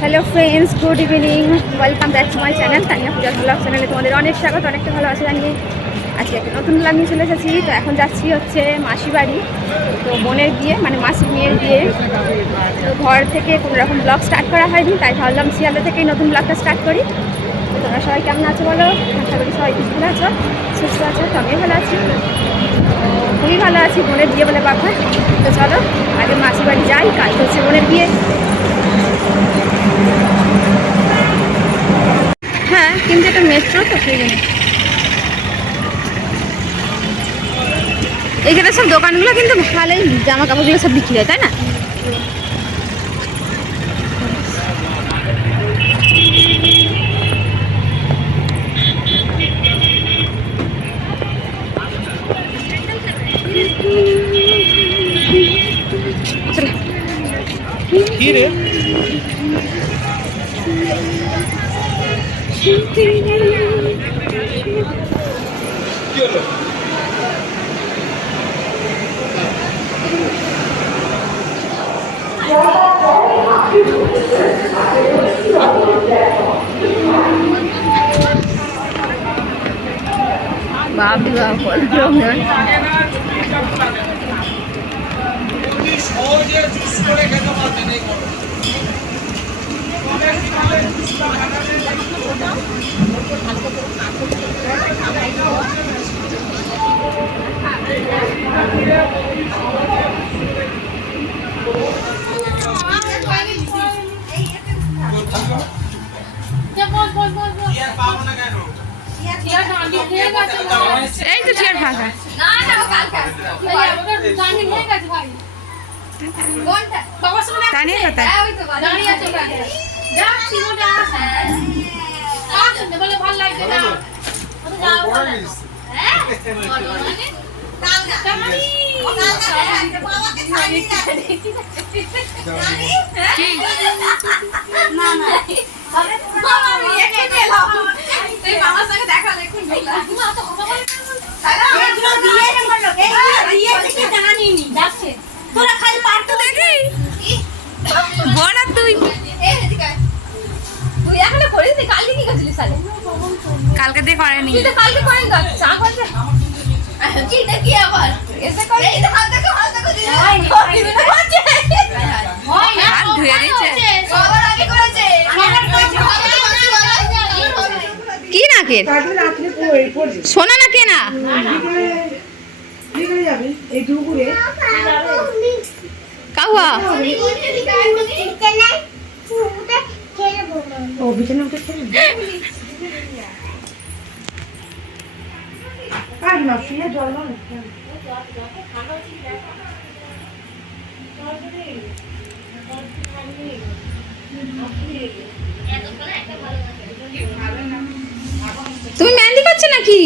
Hello friends good evening welcome back to my channel Tania Puja blog চ্যানেলে তোমাদের অনেক স্বাগত, অনেকটা ভালো আছে জানিয়ে আজকে একটা নতুন ব্লগ নিয়ে চলে এসেছি, তো এখন যাচ্ছি হচ্ছে মাসি বাড়ি। তো বোনের বিয়ে মানে মাসির মেয়ের বিয়ে। তো ঘর থেকে কোনো রকম ব্লগ স্টার্ট করা হয়নি, তাই ভাবলাম শিয়ালদা থেকেই নতুন ব্লগটা স্টার্ট করি। তোমরা সবাই কেমন আছো বলো? আশা করি সবাই ভালো আছো, সুস্থ আছো, তো আমিও ভালো আছি। খুবই ভালো আছি, বোনের বিয়ে বলে কথা তো চলো, আগে মাসির বাড়ি যাই কাজ হচ্ছে বোনের বিয়ে। হ্যাঁ কিন্তু এটা মেট্রো তো, সেই জন্য। এইখানে সব দোকানগুলো কিন্তু ভালোই জামা কাপড়গুলো সব বিক্রি হয়, তাই না? কি রে বাপ বাপ। সহজে জুস করে খেতে পারবেন এই গরমে। কি আর পাবো না কেন? এই তো চেয়ার ফাঁকা তানিয়া কোথায় পরে নিস। করেনি। কালকে কি আবার? এসে করে। এই হাত দেখো হাত দেখো দিদি। দিদি করছে। হাত ধুয়ে দিচ্ছে সবার আগে করেছে। কি নাকের সোনা না কে না? কাউয়া? ও বিছানা উঠে কাজ না শুয়ে জল না তুমি মেহেন্দি করছ নাকি?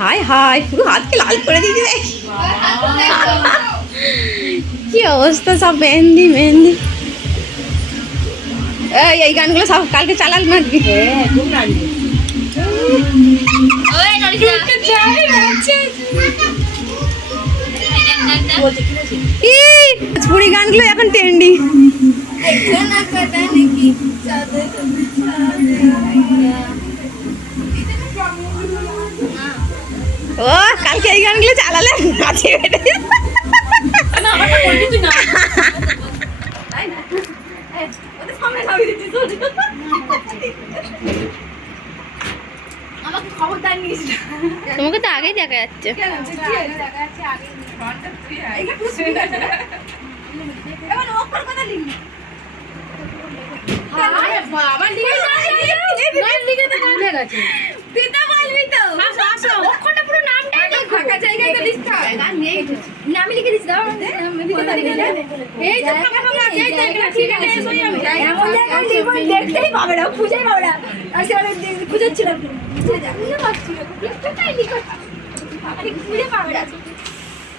হাই হাই পুরো হাতকে লাল করে রে। কি অবস্থা সব মেহেন্দি মেহেন্দি। এই এই গানগুলো সব কালকে চালাল নাকি ভোজপুরি গানগুলো এখন ট্রেন্ডি ও কালকে এই গানগুলো চালালে নাচে বেটে আমাকে খবর নিস তোমাকে তো আগেই দেখা যাচ্ছে। বাবা লিখে লিখবি তো অক্ষরটা পুরো নামটাই লেখো ফাঁকা জায়গায় তো লিখতে নামই লিখে দিস দাও আমি লিখে দাও এই যে ফাঁকা ফাঁকা এই তো ঠিক আছে এমন জায়গায় লিখব দেখতেই পাবে না খুঁজেই পাবে না। আর সেখানে খুঁজেছিলাম। খুঁজে পাচ্ছি লিখতেই লিখো আরে খুঁজে পাবে না।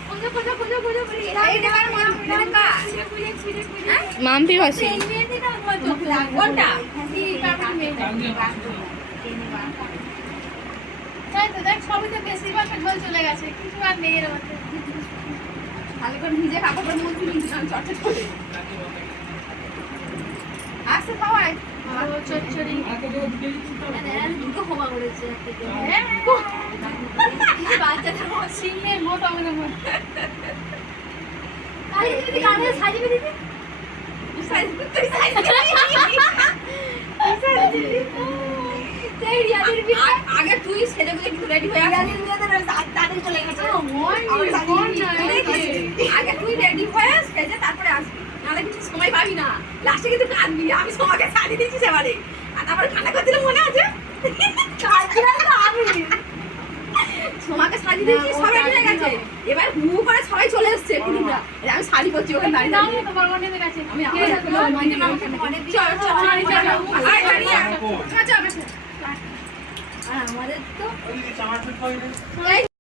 খুঁজে খুঁজে খুঁজে খুঁজে খুঁজে এই দেখার মন কা খুঁজে খুঁজে খুঁজে মাম্পি বসে কোনটা তাই তো দেখ সবই তো বেশিরভাগ ঢোল চলে গেছে কিছু আর নেই এর মধ্যে। ভালো করে নিজে কাপড়ের মধ্যে নিয়েছিলাম চটচট করে। আসতে খাওয়ায় চচ্চড়ি দুটো ক্ষমা করেছে হ্যাঁ বাচ্চাদের মতো। সিংহের মতো আমাদের কানে সাজিয়ে দিবি? আগে তুই সেজে গুলো কিন্তু রেডি হয়ে আসবি আগে তুই রেডি হয়ে সেজে তারপরে আসবি নাহলে কিছু সময় পাবি না লাস্টে কিন্তু কাঁদবি আমি সোমাকে সাজিয়ে দিয়েছি সেবারে আর তারপরে কান্না করছিল মনে আছে সোমাকে সাজিয়ে দিয়েছি সবাই হয়ে গেছে এবার হু করে সবাই চলে এসছে কুটুমরা আমি শাড়ি পরছি ওখানে দাঁড়িয়ে দাঁড়িয়ে। তোমার মনে কাছে আমি আমার সাথে চল চল চল চল আয় দাঁড়িয়ে আয়। চল, চল, বেশ। আমাদের তো